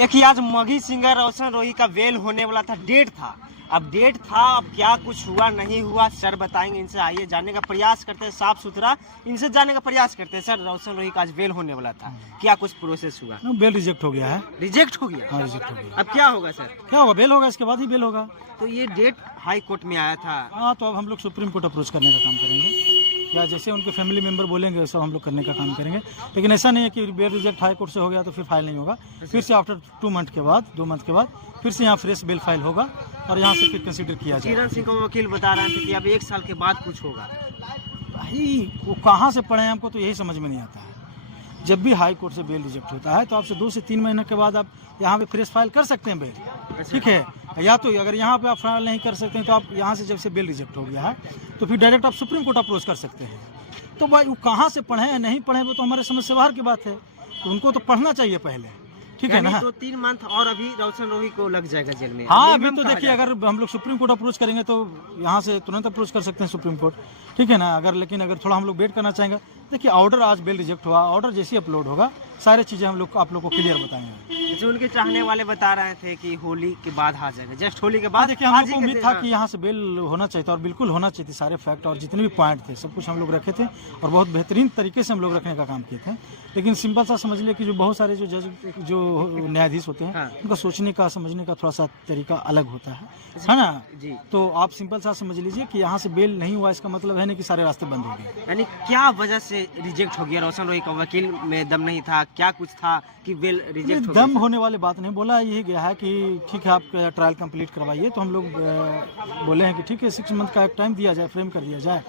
देखिए आज मगही सिंगर रोशन रोही का बेल होने वाला था, डेट था। अब क्या कुछ हुआ नहीं हुआ सर बताएंगे। इनसे आइए जानने का प्रयास करते हैं, साफ सुथरा इनसे जानने का प्रयास करते हैं। सर रोशन रोही का आज बेल होने वाला था, क्या कुछ प्रोसेस हुआ? बेल रिजेक्ट हो गया है। रिजेक्ट हो गया? हाँ, रिजेक्ट हो गया। अब क्या होगा सर? क्या होगा? बेल होगा, इसके बाद ही बेल होगा। तो ये डेट हाई कोर्ट में आया था। हाँ, तो अब हम लोग सुप्रीम कोर्ट अप्रोच करने का काम करेंगे, या जैसे उनके फैमिली मेंबर बोलेंगे वैसा हम लोग करने का काम करेंगे। लेकिन ऐसा नहीं है कि बेल रिजेक्ट हाई कोर्ट से हो गया तो फिर फाइल नहीं होगा। फिर से आफ्टर 2 मंथ के बाद, 2 मंथ के बाद फिर से यहाँ फ्रेश बेल फाइल होगा और यहाँ से फिर कंसिडर किया जाएगा। किरण सिंह को वकील बता रहे थे कि अब 1 साल के बाद कुछ होगा। भाई वो कहाँ से पढ़े हैं, हमको तो यही समझ में नहीं आता है। जब भी हाई कोर्ट से बेल रिजेक्ट होता है तो आपसे 2 से 3 महीने के बाद आप यहाँ पे फ्रेश फाइल कर सकते हैं बेल, ठीक है। या तो अगर यहाँ पे आप फाइल नहीं कर सकते हैं तो आप यहाँ से जब से बेल रिजेक्ट हो गया है तो फिर डायरेक्ट आप सुप्रीम कोर्ट अप्रोच कर सकते हैं। तो भाई वो कहाँ से पढ़े हैं नहीं पढ़े वो तो हमारे समझ से बाहर की बात है, तो उनको तो पढ़ना चाहिए पहले, ठीक है ना। तो 3 मंथ और अभी रोशन रोही को लग जाएगा जेल में। हाँ, अभी तो देखिए अगर हम लोग सुप्रीम कोर्ट अप्रोच करेंगे तो यहाँ से तुरंत अप्रोच कर सकते हैं सुप्रीम कोर्ट, ठीक है ना। लेकिन अगर थोड़ा हम लोग वेट करना चाहेंगे, देखिए ऑर्डर आज बेल रिजेक्ट हुआ, ऑर्डर जैसे अपलोड होगा सारी चीज़ें हम लोग आप लोग को क्लियर बताएंगे। जो उनके चाहने वाले बता रहे थे कि होली के बाद आ जाएगा, जस्ट होली के बाद। देखिए हम लोग को उम्मीद था कि यहाँ से बेल होना चाहिए था और बिल्कुल होना चाहिए थी। सारे फैक्ट और जितने भी पॉइंट थे सब कुछ हम लोग रखे थे और बहुत बेहतरीन तरीके से हम लोग रखने का काम किए थे। लेकिन सिंपल सा समझ लिया कि जो बहुत सारे जो जज जो न्यायाधीश होते हैं उनका सोचने का समझने का थोड़ा सा तरीका अलग होता है ना जी। तो आप सिंपल सा समझ लीजिए कि यहाँ से बेल नहीं हुआ, इसका मतलब है नहीं कि सारे रास्ते बंद हो गए। यानी क्या वजह से रिजेक्ट हो गया? रोशन रोही का वकील में दम नहीं था, क्या कुछ था कि बेल रिजेक्ट हो गया? दम होने वाली बात नहीं, बोला यही गया है कि ठीक है आप ट्रायल कंप्लीट करवाइए। तो हम लोग बोले हैं कि ठीक है 6 मंथ का एक टाइम दिया जाए, फ्रेम कर दिया जाए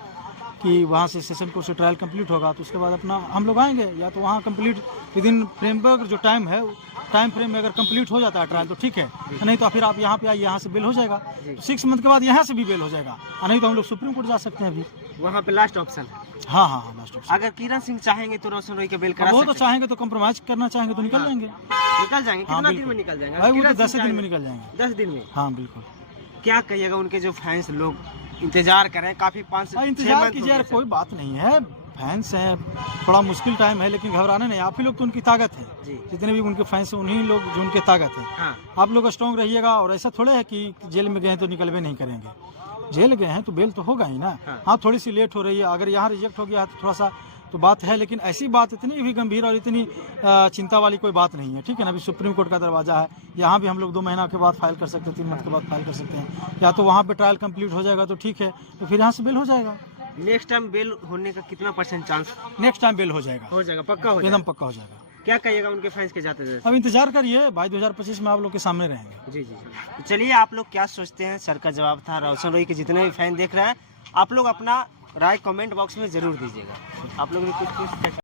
कि वहाँ से सेशन कोर्ट से ट्रायल कंप्लीट होगा तो उसके बाद अपना हम लोग आएंगे। या तो वहाँ कंप्लीट विद इन फ्रेमवर्क जो टाइम है, टाइम फ्रेम में अगर कंप्लीट हो जाता है ट्रायल तो ठीक है, नहीं तो फिर आप यहाँ पे आइए, यहाँ से बेल हो जाएगा। तो 6 मंथ के बाद यहाँ से भी बेल हो जाएगा, नहीं तो हम लोग सुप्रीम कोर्ट जा सकते हैं अभी। वहाँ पे लास्ट ऑप्शन है। हाँ हाँ हाँ, लास्ट ऑप्शन। अगर किरण सिंह चाहेंगे तो रोशन रोही का बेल करा वो तो चाहेंगे तो कम्प्रोमाइज करना चाहेंगे तो निकल जाएंगे। निकल जाएंगे? कितना दिन में निकल जाएंगे भाई? वो तो 10 दिन में निकल जाएंगे। 10 दिन में? हाँ बिल्कुल। क्या कहिएगा उनके जो फैंस लोग इंतजार कर रहे हैं काफी 5 से 6 इंतजार मंथ? कीजिए यार, कोई बात नहीं है। फैंस हैं, थोड़ा मुश्किल टाइम है लेकिन घबराना नहीं। आप ही लोग तो उनकी ताकत है जी। जितने भी उनके फैंस हैं उन्हीं लोग जो उनके ताकत है। हाँ। आप लोग स्ट्रॉन्ग रहिएगा। और ऐसा थोड़े है कि जेल में गए हैं तो निकलवे नहीं करेंगे, जेल गए हैं तो बेल तो होगा ही ना। हाँ, थोड़ी सी लेट हो रही है, अगर यहाँ रिजेक्ट हो गया तो थोड़ा सा तो बात है, लेकिन ऐसी बात इतनी भी गंभीर और इतनी चिंता वाली कोई बात नहीं है, ठीक है ना। अभी सुप्रीम कोर्ट का दरवाजा है, यहाँ भी हम लोग 2 महीना के बाद फाइल कर सकते हैं, 3 मंथ के बाद फाइल कर सकते हैं। या तो वहाँ पे ट्रायल कंप्लीट हो जाएगा तो ठीक है, तो फिर यहाँ से बेल हो जाएगा। नेक्स्ट टाइम बेल होने का कितना % चांस? नेक्स्ट टाइम बेल हो जाएगा, पक्का हो एकदम पक्का हो जाएगा। क्या कहिएगा उनके फैंस के जाते जाते? अब इंतजार करिए भाई, 2025 में आप लोग के सामने रहेंगे। जी जी। तो चलिए आप लोग क्या सोचते हैं? सर का जवाब था। रोशन रोही के जितने भी फैन देख रहे हैं, आप लोग अपना राय कमेंट बॉक्स में जरूर दीजिएगा। आप लोग भी कुछ